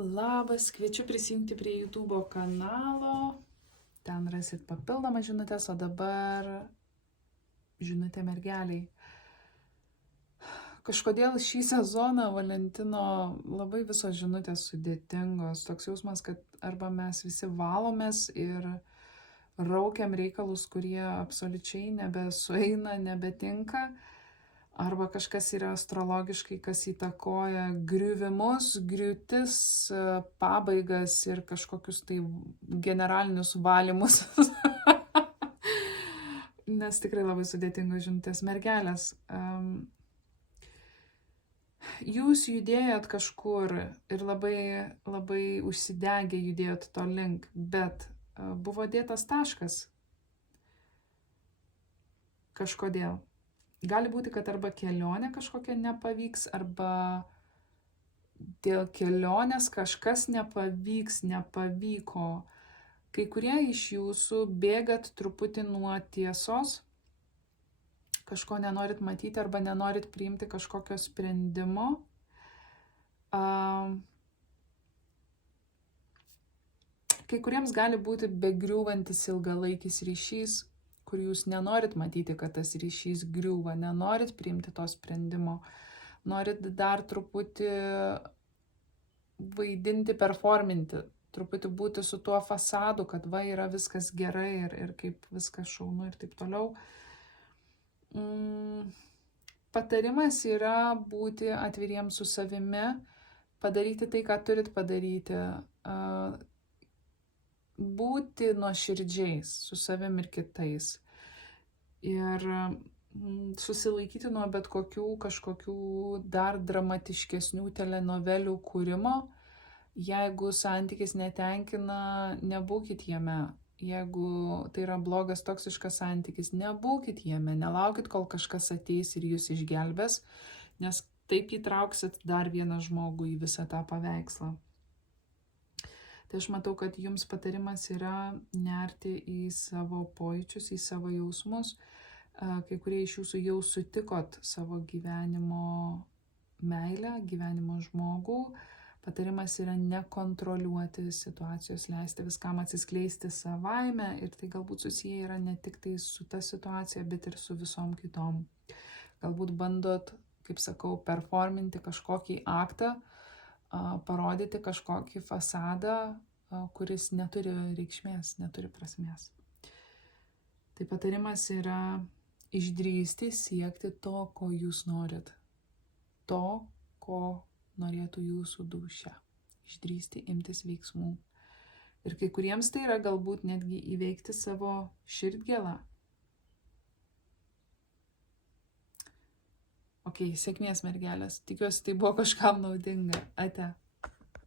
Labas, kviečiu prisijungti prie YouTube kanalo. Ten rasit papildomas žinutės, o dabar žinutė mergeliai. Kažkodėl šį sezoną Valentino labai visos žinutės sudėtingos. Toks jausmas, kad arba mes visi valomės ir raukiam reikalus, kurie absoliučiai nebesueina, nebetinka. Arba kažkas yra astrologiškai, kas įtakoja griuvimus, griūtis, pabaigas ir kažkokius tai generalinius valymus. Nes tikrai labai sudėtingos žinutės. Mergelės, jūs judėjot kažkur ir labai užsidegę judėjot to link, bet buvo dėtas taškas kažkodėl. Gali būti, kad arba kelionė kažkokia nepavyks, arba dėl kelionės kažkas nepavyko. Kai kurie iš jūsų bėgat truputį nuo tiesos, kažko nenorit matyti arba nenorit priimti kažkokio sprendimo. Kai kuriems gali būti begriūvantis ilgalaikis ryšys, kur jūs nenorit matyti, kad tas ryšys griūva, nenorit priimti to sprendimo, norit dar truputį vaidinti, performinti, truputį būti su tuo fasadu, kad va yra viskas gerai ir kaip viskas šaunu ir taip toliau. Patarimas yra būti atviriems su savimi, padaryti tai, ką turit padaryti, būti nuoširdžiais su savim ir kitais ir susilaikyti nuo bet kokių kažkokių dar dramatiškesnių telenovelių kūrimo. Jeigu santykis netenkina, nebūkit jame. Jeigu tai yra blogas, toksiškas santykis, nebūkit jame. Nelaukit, kol kažkas ateis ir jūs išgelbės, nes taip įtrauksit dar vieną žmogų į visą tą paveikslą. Tai aš matau, kad jums patarimas yra nerti į savo pojūčius, į savo jausmus. Kai kurie iš jūsų jau sutikot savo gyvenimo meilę, gyvenimo žmogų. Patarimas yra nekontroliuoti situacijos, leisti viskam atsiskleisti savaime ir tai galbūt susiję yra ne tik tai su ta situacija, bet ir su visom kitom. Galbūt bandot, kaip sakau, performinti kažkokį aktą, parodyti kažkokį fasadą, kuris neturi reikšmės, neturi prasmės. Tai patarimas yra išdrįsti siekti to, ko jūs norit. To, ko norėtų jūsų dūšia. Išdrįsti imtis veiksmų. Ir kai kuriems tai yra galbūt netgi įveikti savo širdgėlą. Ok, sėkmės mergelės. Tikiuosi, tai buvo kažkam naudinga. Ate.